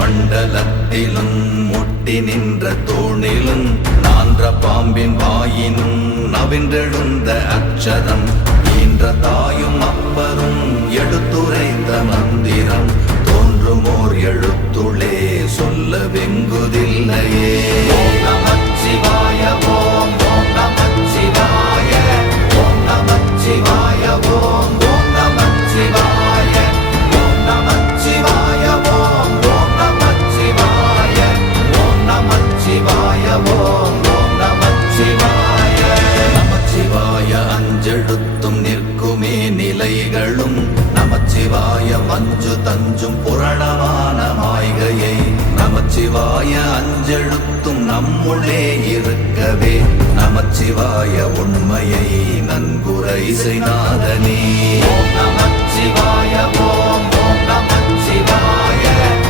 மண்டலத்திலும் முட்டி நின்ற தூணிலும் நான்ற பாம்பின் வாயினும் நவின்றெழுந்த அக்ஷரம் ஈன்ற தாயும் அப்பரும் எடுத்துரைத்த மந்திரம் தோன்றுமோர் எழுத்துளே சொல்ல வெங்குதில்லையே. ஓம் நமச்சிவாய ஓம் ஓம் நமச்சிவாய ஓம் நமச்சிவாய ஓம் ஓம் நமச்சிவாய ஓம் நமச்சிவாய ஓம் ஓம் நமச்சிவாய ஓம் நமச்சிவாய ஓம் ஓம் நமச்சிவாய. நமச்சிவாய அஞ்செழுத்தும் நிற்குமே நிலைகளும் நமச்சிவாய மஞ்சு தஞ்சும் புரணமான மாய்கையை நமச்சிவாய அஞ்செழுத்தும் நம்முள்ளே இருக்கவே நமச்சிவாய உண்மையை நன்குரை செய்நாதனே. ஓம் நமச்சிவாய ஓம்